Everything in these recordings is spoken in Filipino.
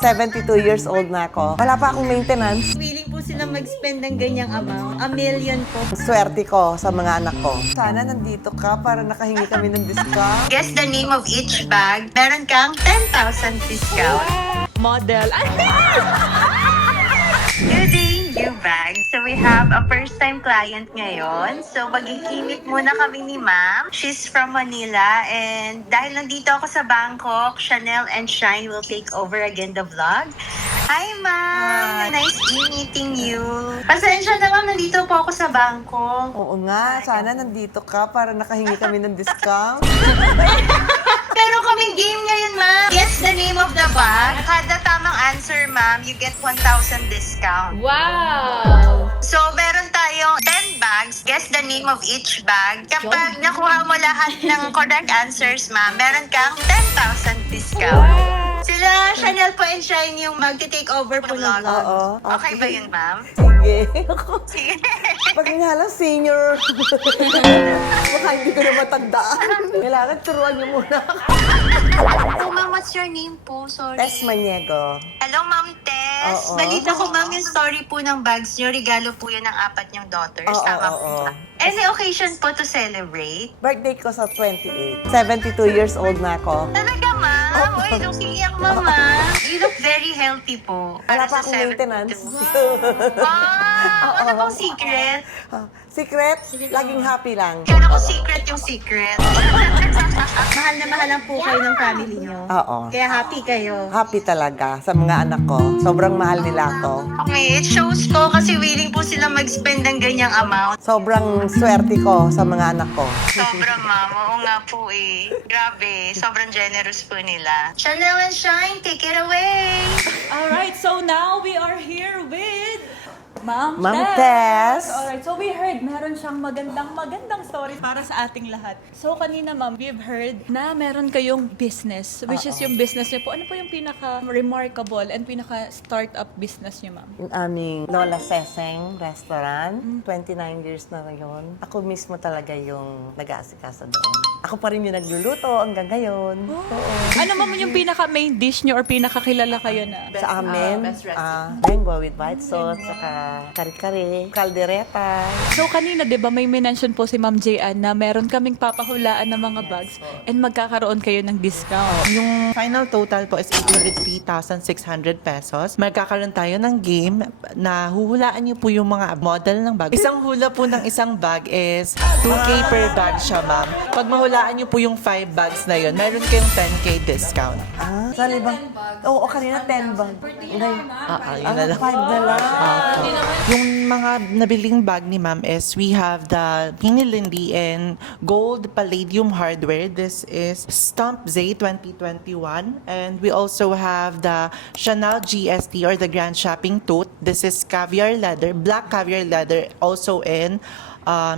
72 years old na ako. Wala pa akong maintenance. Willing po sila mag-spend ng ganyang amount. A million po. Swerte ko sa mga anak ko. Sana nandito ka para nakahingi kami ng discount. Guess the name of each bag. Meron kang 10,000 discount. Model. Good day, new bag. So we have a first-time client ngayon. So magkikimit muna kami ni ma'am. She's from Manila and dahil nandito ako sa Bangkok, Chanel and Shine will take over again the vlog. Hi ma'am! Nice meeting you. Pasensya na ma'am, nandito po ako sa Bangkok. Oo nga, sana nandito ka para nakahingi kami ng discount. Pero kaming game ngayon, ma'am. Guess the name of the bag. Kada tamang answer, ma'am, you get 1,000 discount. Wow! So, meron tayong 10 bags. Guess the name of each bag. Kapag nakuha mo lahat ng correct answers, ma'am, meron kang 10,000 discount. Sila, Chanel po and Shine yung mag-take over po ng vlog. Oo. Okay ba yun, ma'am? Sige. Sige. Pag nga lang senior. Baka hindi ko na matandaan. Kailangan turuan niyo muna ako. Oh, ma'am, what's your name po? Sorry. Tess Maniego. Hello, Ma'am Tess. Oo. Balita ko, ma'am, yung story po ng bags niyo. Regalo po yun ng 4 niyong daughters. Oo, Tama po oo. ba? Any occasion po to celebrate? Birthday ko sa 28. 72 years old na ako. Talaga, ma'am? Uy, don't iyak, mama. You look very healthy po. Wala pa Para sa akong maintenance. 72. Wow! Ano pong secret? Secret? Laging happy lang. Kaya ko secret yung secret. Mahal na mahal lang po kayo ng family niyo. Oo. Kaya happy kayo. Happy talaga sa mga anak ko. Sobrang mahal nila ako. Okay, it shows po kasi willing po sila mag-spend ng ganyang amount. Sobrang swerte ko sa mga anak ko. Sobra, ma'am. Oo nga po eh. Grabe. Sobrang generous po nila. Chanel and Shine, take it away! Alright, so now we are here with Ma'am Tess. Alright, so we heard meron siyang magandang story para sa ating lahat. So kanina ma'am, we've heard na meron kayong business, which is yung business niyo po. Ano po yung pinaka-remarkable and pinaka-startup business niyo, ma'am? Yung aming Lola Seseng restaurant. 29 years na ngayon. Ako mismo talaga yung nag-aasikaso doon. Ako pa rin yung nagluluto hanggang ngayon. Oo. Ano ma'am yung pinaka-main dish niyo or pinakakilala kayo na? Sa amin, lengua with white sauce, saka kare-kare, kaldereta. So kanina, di ba, may mention po si Ma'am Jayan na meron kaming papahulaan ng mga bags and magkakaroon kayo ng discount. Yung final total po is 803,600 pesos. Magkakaroon tayo ng game na huhulaan niyo po yung mga model ng bag. Isang hula po ng isang bag is 2K per bag siya, ma'am. Pag mahulaan niyo po yung 5 bags na yun, meron kayong 10K discount. Sa libang, oo, kanina 10 bag. Yun na lang. 5 na lang. Yung mga nabiling bag ni ma'am is we have the Pini Lindy and Gold Palladium hardware. This is Stump Zay 2021. And we also have the Chanel GST or the Grand Shopping Tote. This is caviar leather, black caviar leather, also in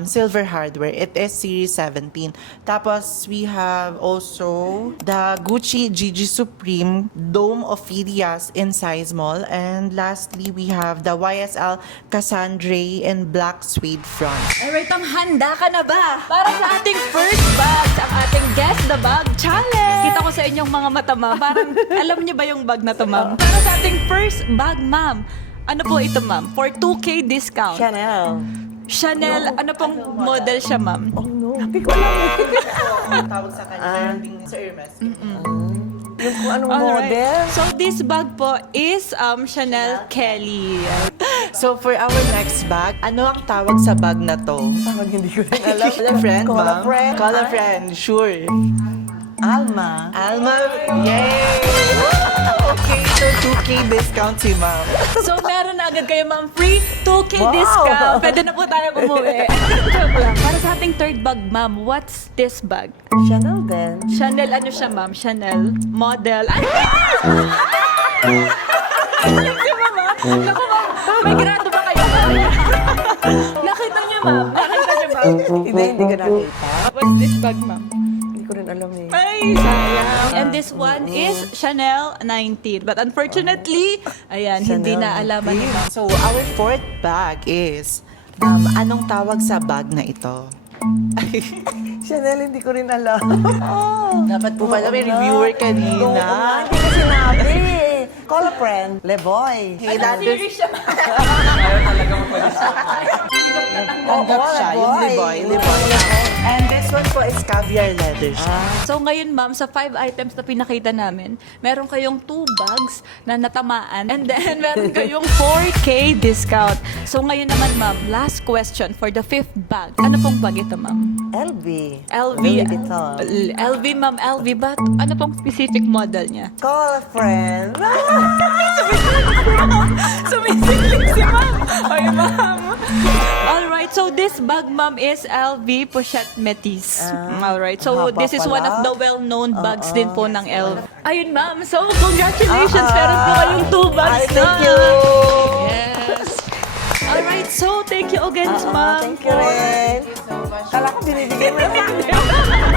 silver hardware. It is series 17. Tapos we have also the Gucci Gigi Supreme Dome Ophelias in size small. And lastly, we have the YSL Cassandre in black suede front. Alright, ma'am, handa ka na ba? Para sa ating first bags, ang ating Guess the Bag Challenge! Kita ko sa inyong mga mata, ma'am. Parang alam niyo ba yung bag na to, ma'am? Para sa ating first bag, ma'am. Ano po ito, ma'am? For 2K discount. Chanel, ano pong model siya, ma'am? Oh no, hindi ko alam. Tawag sa kanya, sa Hermes. Yung kung anong Alright. model. So, this bag po is Chanel Kelly. So for our next bag, ano ang tawag sa bag na to? Parang hindi ko rin alam. Call a friend, Call a ma'am. friend. Call a friend, sure. Alma. Alma, yay! Okay, so 2K discount si ma'am. So, meron na agad kayo, ma'am, free 2K Wow. discount. Pwede na po tayo umuwi. Joke lang. Para sa ating third bag, ma'am, what's this bag? Chanel din. Chanel, ano siya, ma'am? Chanel model. Ay! Si mama. Naku, ma'am. May grado ba kayo? Nakita niyo, ma'am. Nakita niyo, ma'am. Hindi ko nakita. What's this bag, ma'am? Hindi ko rin alam eh. Ay, sayang. And this one is Chanel 19. But unfortunately, ayan, hindi Chanel na alaman ni ma'am. So our fourth bag is, anong tawag sa bag na ito? Chanel, hindi ko rin alam. Dapat po pala may reviewer kanina. Oo nga, hindi ko sinabi. Call a friend, Leboy. Hey, Serious siya. Tanggap siya, yung Liboy. And this one po is caviar leather siya. So ngayon ma'am, sa 5 items na pinakita namin, meron kayong 2 bags na natamaan and then meron kayong 4K discount. So ngayon naman ma'am, last question for the 5th bag. Ano pong bag ito ma'am? LV. LV. Louis Vuitton. LV ma'am, LV. But ano pong specific model niya? Call a friend. Sumisiling si ma'am. Ay ma'am. Alright, so this bag ma'am is LV Pochette Métis. Alright, so haba this is one pala. of the well-known bags din po ng LV. Ayun ma'am, so congratulations. Meron po kayong 2 bags Ay, na. thank you. Yes. Alright, so thank you again ma'am. Thank you rin. Kala ko binibigay mo na.